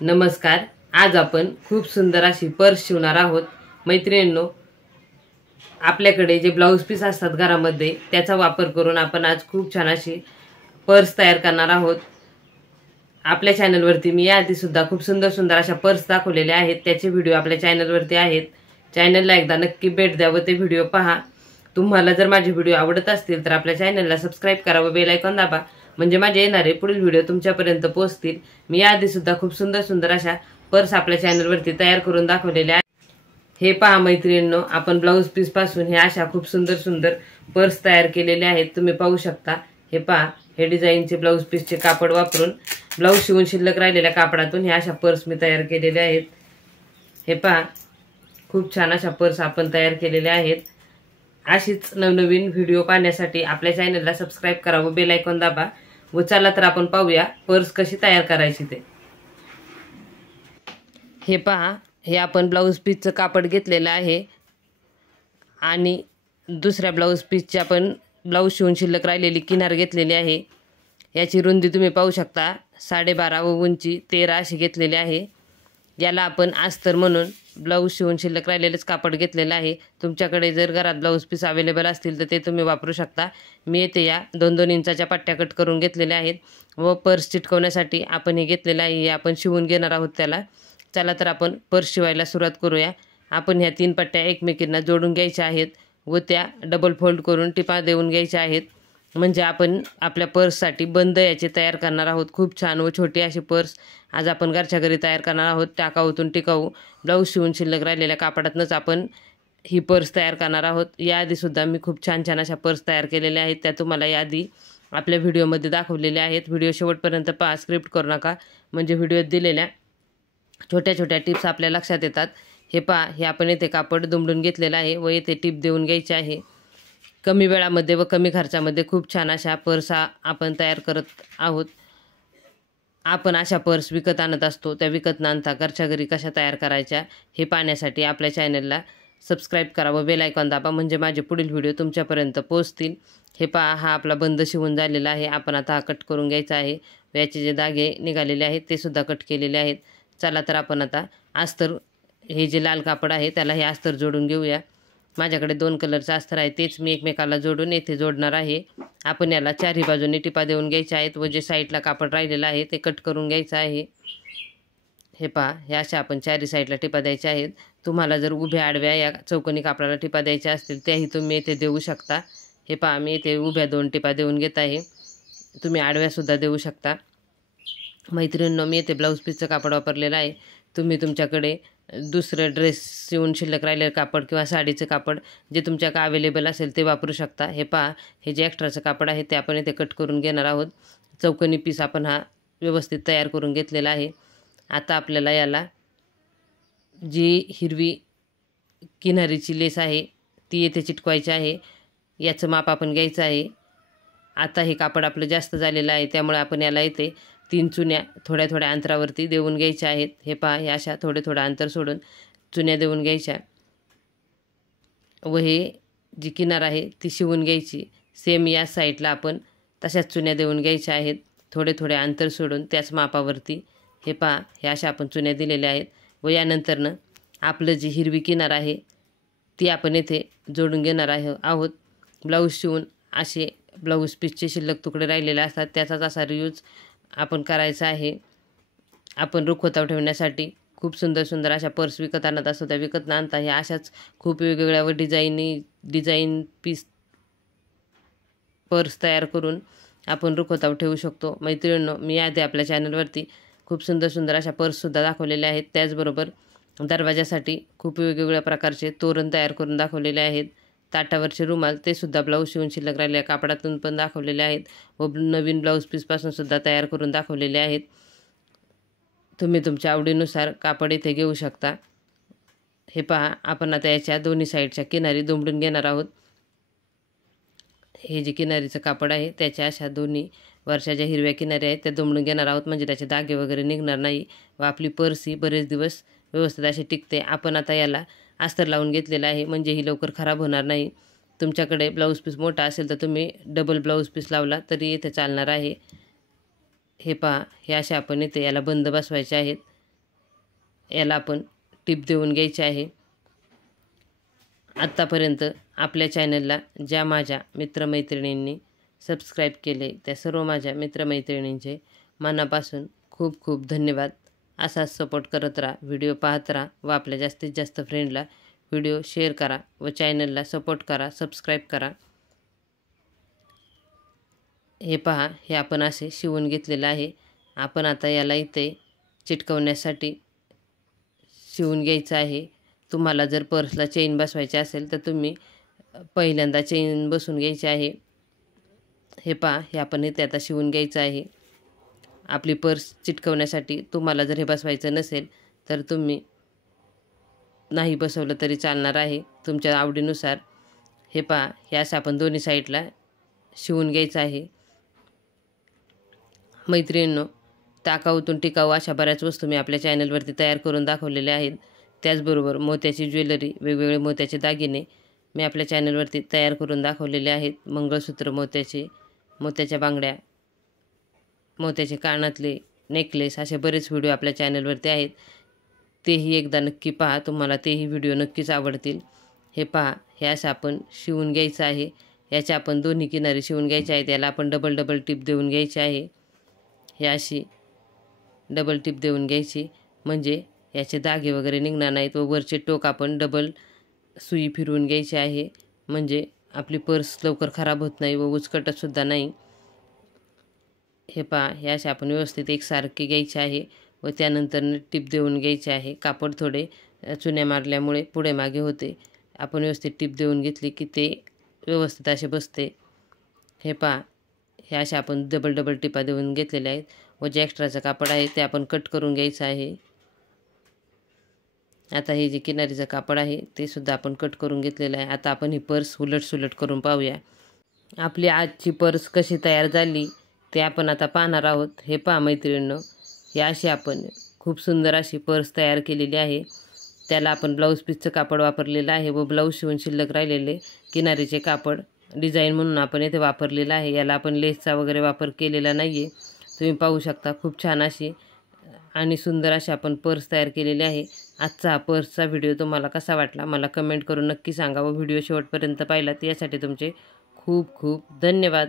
नमस्कार। आज आपण खूप सुंदर अशी पर्स शिवणार आहोत। मैत्रिणींनो, आपल्याकडे जे ब्लाउज पीस असतात घरामध्ये त्याचा वापर करून आपण आज खूप छान अशी पर्स तयार करणार आहोत। आपल्या चॅनलवरती मी याआधी सुद्धा खूप सुंदर सुंदर अशा पर्स दाखवलेल्या आहेत, त्याचे व्हिडिओ आपल्या चॅनलवरती आहेत। चॅनलला एकदा नक्की भेट द्या व ते व्हिडिओ पहा। तुम्हाला जर माझे व्हिडिओ आवडत असतील तर आपल्या चॅनलला सबस्क्राइब करा व बेल आयकॉन दाबा, म्हणजे माझे येणारे पुढील व्हिडिओ तुमच्यापर्यंत पोहोचतील। मी याआधी सुद्धा खूप सुंदर सुंदर अशा पर्स आपल्या चॅनलवरती तयार करून दाखवलेल्या आहेत। हे पहा मैत्रिणींनो, आपण ब्लाउज पीस पासून हे अशा खूप सुंदर सुंदर पर्स तयार केलेले आहेत। तुम्ही पाहू शकता। हे पहा, हे डिझाईनचे ब्लाउज पीसचे कापड वापरून ब्लाउज शिवून शिल्लक राहिलेल्या कापडातून हे अशा पर्स मी तयार केलेल्या आहेत। हे पहा, खूप छान अशा पर्स आपण तयार केलेल्या आहेत। अशीच नवनवीन व्हिडिओ पाहण्यासाठी आपल्या चॅनलला सबस्क्राइब करा व बेल आयकॉन दाबा। व चला तर आपण पाहूया पर्स कशी तयार करायची ते। हे पहा, हे आपण ब्लाउज पीसचं कापड घेतलेलं आहे आणि दुसऱ्या ब्लाउज पीसची आपण ब्लाउज शिवून शिल्लक राहिलेली किनार घेतलेली आहे। याची रुंदी तुम्ही पाहू शकता 12.5 व उंची 13 अशी घेतलेली आहे। याला आपण अस्तर म्हणून ब्लाउज शिवून शिल्लक राहिलेलेच कापड घेतलेलं आहे। तुमच्याकडे जर घरात ब्लाउज पीस अवेलेबल असतील तर ते तुम्ही वापरू शकता। मी येथे या 2-2 इंचाच्या पट्ट्या कट करून घेतलेल्या आहेत व पर्स चिटकवण्यासाठी आपण हे घेतलेलं आहे। हे आपण शिवून घेणार आहोत त्याला। चला तर आपण पर्स शिवायला सुरुवात करूया। आपण ह्या 3 पट्ट्या एकमेकींना जोडून घ्यायच्या आहेत व त्या डबल फोल्ड करून टिपा देऊन घ्यायच्या आहेत, म्हणजे आपण आपल्या पर्ससाठी बंद याची तयार करणार आहोत। खूप छान व छोटी अशी पर्स आज आपण घरच्या घरी तयार करणार आहोत। टाकाऊतून टिकाऊ ब्लाऊज शिवून शिल्लक राहिलेल्या कापडातनंच आपण ही पर्स तयार करणार आहोत। याआधी सुद्धा मी खूप छान छान अशा पर्स तयार केलेल्या आहेत, त्या तुम्हाला याआधी आपल्या व्हिडिओमध्ये दाखवलेल्या आहेत। व्हिडिओ शेवटपर्यंत पहा, स्क्रिप्ट करू नका, म्हणजे व्हिडिओत दिलेल्या छोट्या छोट्या टिप्स आपल्या लक्षात येतात। हे पहा, हे आपण येथे कापड दुमडून घेतलेलं आहे व येथे टिप देऊन घ्यायची आहे। कमी वेळामध्ये व कमी खर्चामध्ये खूप छान अशा पर्स आपण तयार करत आहोत। आपण अशा पर्स विकत आणत असतो, त्या विकत न आणता घरच्या घरी कशा तयार करायच्या हे पाहण्यासाठी आपल्या चॅनलला सबस्क्राइब करा व बेल आयकॉन दाबा, म्हणजे माझे पुढील व्हिडिओ तुमच्यापर्यंत पोहोचतील। हे पहा, हा आपला बंद शिवून झालेला आहे। आपण आता हा कट करून घ्यायचा आहे व याचे जे धागे निघालेले आहेत ते सुद्धा कट केलेले आहेत। चला तर आपण आता अस्तर, हे जे लाल कापड आहे त्याला हे अस्तर जोडून घेऊया। माझ्याकडे 2 कलरचं अस्तर आहे, तेच मी एकमेकाला जोडून येथे जोडणार आहे। आपण याला चारही बाजूने टिपा देऊन घ्यायच्या आहेत व जे साईडला कापड राहिलेलं आहे ते कट करून घ्यायचं आहे। हे पहा, हे अशा आपण चारही साईडला टिपा द्यायच्या आहेत। तुम्हाला जर उभ्या आडव्या या चौकोनी कापडाला टिपा द्यायच्या असतील त्याही तुम्ही येथे देऊ शकता। हे पहा, मी येथे उभ्या 2 टिपा देऊन घेत आहे, तुम्ही आडव्यासुद्धा देऊ शकता। मैत्रिणींनो, मी येथे ब्लाऊज पीसचं कापड वापरलेलं आहे। तुम्ही तुमच्याकडे दुसरं ड्रेस शिवून शिल्लक राहिलेलं कापड किंवा साडीचं कापड जे तुमच्याकडे अवेलेबल असेल ते वापरू शकता। हे पहा, हे जे एक्स्ट्राचं कापड आहे ते आपण इथे कट करून घेणार आहोत। चौकोनी पीस आपण हा व्यवस्थित तयार करून घेतलेला आहे। आता आपल्याला याला जी हिरवी किनारीची लेस आहे ती येथे चिटकवायची आहे। याचं माप आपण घ्यायचं आहे। आता हे कापड आपलं जास्त झालेलं आहे, त्यामुळे आपण याला इथे 3 चुन्या थोड्या थोड्या अंतरावरती देऊन घ्यायच्या आहेत। हे पहा, हे अशा थोडं थोडं अंतर सोडून चुन्या देऊन घ्यायच्या व हे जी किनार आहे ती शिवून घ्यायची। सेम या साईडला आपण तशाच चुन्या देऊन घ्यायच्या आहेत, थोडे थोडे अंतर सोडून त्याच मापावरती। हे पहा, हे अशा आपण चुन्या दिलेल्या आहेत व यानंतरनं आपलं जी हिरवी किनार आहे ती आपण येथे जोडून घेणार आहोत। ब्लाऊज शिवून असे ब्लाऊज पीसचे शिल्लक तुकडे राहिलेले असतात त्याचाच असा रियूज आपण करायचा आहे। आपण रुखवतावर ठेवण्यासाठी खूप सुंदर सुंदर अशा पर्स विकत आणत असतो, त्या विकत न आणता ह्या अशाच खूप वेगवेगळ्या व डिझाईन पीस पर्स तयार करून आपण रुखवतावर ठेवू शकतो। मैत्रिणींनो, मी आधी आपल्या चॅनलवरती खूप सुंदर सुंदर अशा पर्ससुद्धा दाखवलेल्या आहेत। त्याचबरोबर दरवाजासाठी खूप वेगवेगळ्या प्रकारचे तोरण तयार करून दाखवलेले आहेत। ताटावरचे रुमाल ते सुद्धा ब्लाऊज शिवून शिल्लक राहिलेल्या कापडातून पण दाखवलेले आहेत व नवीन ब्लाऊज पीसपासून सुद्धा तयार करून दाखवलेले आहेत। तुम्ही तुमच्या आवडीनुसार कापड इथे घेऊ शकता। हे पहा, आपण आता याच्या दोन्ही साईडच्या किनारी दुमडून घेणार आहोत। हे जे किनारीचं कापड आहे त्याच्या अशा दोन्ही वरच्या ज्या हिरव्या किनारी आहेत त्या दुमडून घेणार आहोत, म्हणजे त्याचे धागे वगैरे निघणार नाही व आपली पर्स ही बरेच दिवस व्यवस्थित अशी टिकते। आपण आता याला अस्तर लावून घेतलेलं आहे, म्हणजे ही लवकर खराब होणार नाही। तुमच्याकडे ब्लाऊज पीस मोठा असेल तर तुम्ही डबल ब्लाऊज पीस लावला तरी इथे चालणार आहे। हे पहा, हे अशा आपण इथे याला बंद बसवायचे आहेत। याला आपण टिप देऊन घ्यायची आहे. आत्तापर्यंत आपल्या चॅनलला ज्या माझ्या मित्रमैत्रिणींनी सबस्क्राईब केले त्या सर्व माझ्या मित्रमैत्रिणींचे मनापासून खूप खूप धन्यवाद. असाच सपोर्ट करत राहा, व्हिडिओ पाहत राहा व आपल्या जास्तीत जास्त फ्रेंडला व्हिडिओ शेअर करा व चॅनलला सपोर्ट करा, सबस्क्राईब करा. हे पहा, हे आपण असे शिवून घेतलेलं आहे. आपण आता याला इथे चिटकवण्यासाठी शिवून घ्यायचं आहे. तुम्हाला जर पर्सला चेन बसवायची असेल तर तुम्ही पहिल्यांदा चेन बसवून घ्यायची आहे. हे पहा, हे आपण इथे आता शिवून घ्यायचं आहे. आपली पर्स चिटकवण्यासाठी तुम्हाला जर हे बसवायचं नसेल तर तुम्ही नाही बसवलं तरी चालणार आहे, तुमच्या आवडीनुसार. हे पहा, हे असं आपण दोन्ही साईडला शिवून घ्यायचं आहे. मैत्रिणींनो, टाकाऊतून टिकाऊ अशा बऱ्याच वस्तू मी आपल्या चॅनलवरती तयार करून दाखवलेल्या आहेत. त्याचबरोबर मोत्याची ज्वेलरी, वेगवेगळे मोत्याचे दागिने मी आपल्या चॅनलवरती तयार करून दाखवलेले आहेत. मंगळसूत्र मोत्याचे, मोत्याच्या बांगड्या, मोत्याचे कानातले, नेकलेस असे बरेच व्हिडिओ आपल्या चॅनलवरती आहेत. तेही एकदा नक्की पहा, तुम्हाला तेही व्हिडिओ नक्कीच आवडतील. हे पहा, हे असं आपण शिवून घ्यायचं आहे. याच्या आपण दोन्ही किनारी शिवून घ्यायचे आहेत. याला आपण डबल टिप देऊन घ्यायची आहे. हे अशी डबल टिप देऊन घ्यायची म्हणजे याचे धागे वगैरे निघणार नाहीत व वरचे टोक आपण डबल सुई फिरवून घ्यायची आहे म्हणजे आपली पर्स लवकर खराब होत नाही व उचकटतसुद्धा नाही. हे पहा, हे असे आपण व्यवस्थित एकसारखे घ्यायचे आहे व त्यानंतर टिप देऊन घ्यायचे आहे. कापड थोडे चुन्या मारल्यामुळे पुढे मागे होते. आपण व्यवस्थित टिप देऊन घेतली की ते व्यवस्थित असे बसते. हे पहा, हे असे आपण डबल टिपा देऊन घेतलेले आहेत व जे एक्स्ट्राचं कापड आहे ते आपण कट करून घ्यायचं आहे. आता हे जे किनारीचं कापड आहे ते सुद्धा आपण कट करून घेतलेलं आहे. आता आपण ही पर्स उलटसुलट करून पाहूया. आपली आजची पर्स कशी तयार झाली ते आपण आता पाहणार आहोत. हे पहा मैत्रिणींनो, ही अशी आपण खूप सुंदर अशी पर्स तयार केलेली आहे. त्याला आपण ब्लाऊज पीसचं कापड वापरलेलं आहे व ब्लाऊज शिवून शिल्लक राहिलेले किनारीचे कापड डिझाईन म्हणून आपण येथे वापरलेलं आहे. याला आपण लेसचा वगैरे वापर केलेला नाही आहे. तुम्ही पाहू शकता, खूप छान अशी आणि सुंदर अशी आपण पर्स तयार केलेली आहे. आजचा हा पर्सचा व्हिडिओ तुम्हाला कसा वाटला मला कमेंट करून नक्की सांगा व व्हिडिओ शेवटपर्यंत पाहिलात यासाठी तुमचे खूप खूप धन्यवाद.